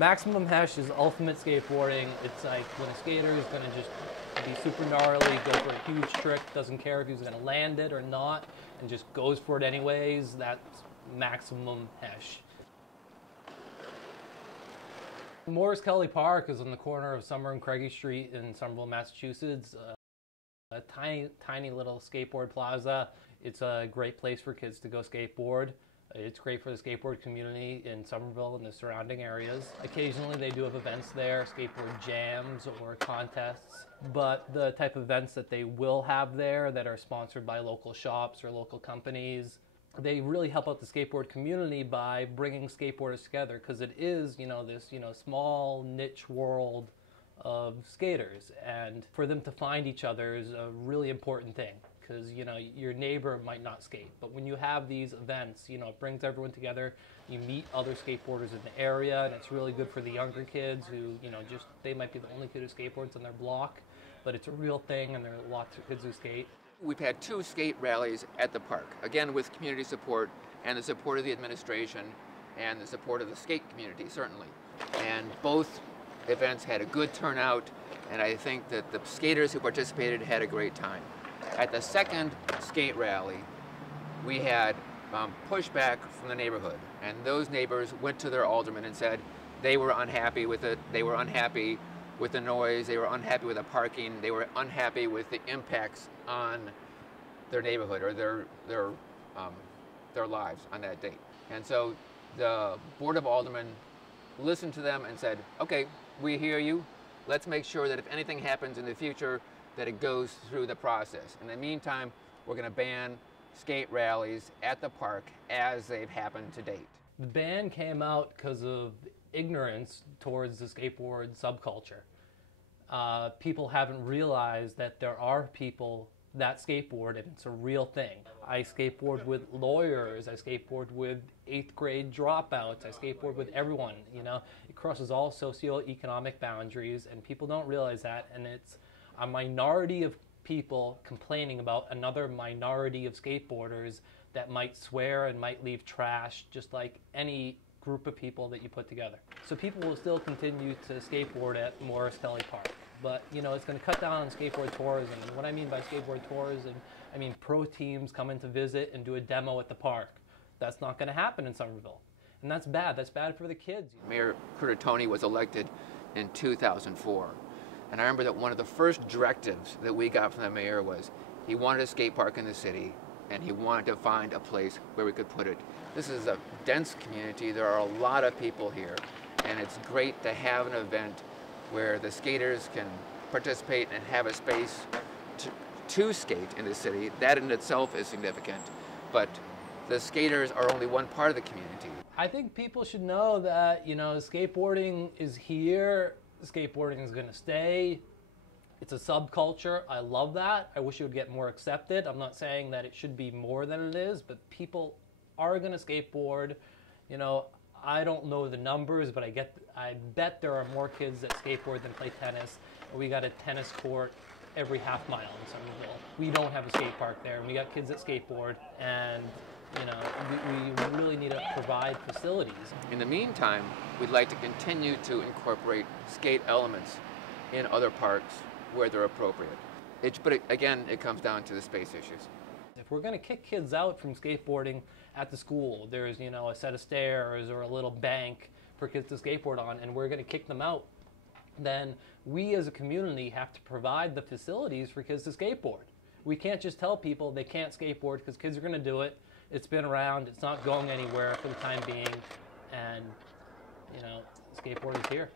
Maximum Hesh is ultimate skateboarding. It's like when a skater is going to just be super gnarly, go for a huge trick, doesn't care if he's going to land it or not, and just goes for it anyways. That's Maximum Hesh. Morse-Kelley Park is on the corner of Summer and Craigie Street in Somerville, Massachusetts. A tiny little skateboard plaza. It's a great place for kids to go skateboard. It's great for the skateboard community in Somerville and the surrounding areas. Occasionally they do have events there, skateboard jams or contests, but the type of events that they will have there that are sponsored by local shops or local companies, they really help out the skateboard community by bringing skateboarders together, because it is, this, small niche world of skaters, and for them to find each other is a really important thing, because your neighbor might not skate, but when you have these events, it brings everyone together. You meet other skateboarders in the area, and it's really good for the younger kids who just they might be the only kid who skateboards on their block, but it's a real thing, and there are lots of kids who skate. We've had 2 skate rallies at the park, again with community support and the support of the administration and the support of the skate community, certainly, and both events had a good turnout, and I think that the skaters who participated had a great time. At the second skate rally, we had pushback from the neighborhood, and those neighbors went to their alderman and said they were unhappy with it, they were unhappy with the noise, they were unhappy with the parking, they were unhappy with the impacts on their neighborhood or their lives on that date. And so the Board of Aldermen listened to them and said, okay, we hear you. Let's make sure that if anything happens in the future, that it goes through the process. In the meantime, we're going to ban skate rallies at the park as they've happened to date. The ban came out because of ignorance towards the skateboard subculture. People haven't realized that there are people that skateboard, and it's a real thing. I skateboard with lawyers, I skateboard with 8th grade dropouts, I skateboard with everyone, It crosses all socioeconomic boundaries, and people don't realize that, and it's a minority of people complaining about another minority of skateboarders that might swear and might leave trash, just like any group of people that you put together. So people will still continue to skateboard at Morse-Kelley Park. But, it's going to cut down on skateboard tourism. And what I mean by skateboard tourism, I mean pro teams coming to visit and do a demo at the park. That's not going to happen in Somerville. And that's bad. That's bad for the kids. Mayor Curtatone was elected in 2004. And I remember that one of the first directives that we got from the mayor was he wanted a skate park in the city, and he wanted to find a place where we could put it. This is a dense community. There are a lot of people here, and it's great to have an event where the skaters can participate and have a space to skate in the city. That in itself is significant, but the skaters are only one part of the community. I think people should know that, skateboarding is here, skateboarding is gonna stay. It's a subculture. I love that. I wish it would get more accepted. I'm not saying that it should be more than it is, but people are gonna skateboard. I don't know the numbers, but I bet there are more kids that skateboard than play tennis. We got a tennis court every half mile in Somerville. We don't have a skate park there, and we got kids that skateboard, and we really need to provide facilities. In the meantime, we'd like to continue to incorporate skate elements in other parks where they're appropriate. But again, it comes down to the space issues. If we're going to kick kids out from skateboarding at the school, there's a set of stairs or a little bank for kids to skateboard on, and we're going to kick them out, then we as a community have to provide the facilities for kids to skateboard. We can't just tell people they can't skateboard, because kids are going to do it. It's been around. It's not going anywhere for the time being, and skateboard is here.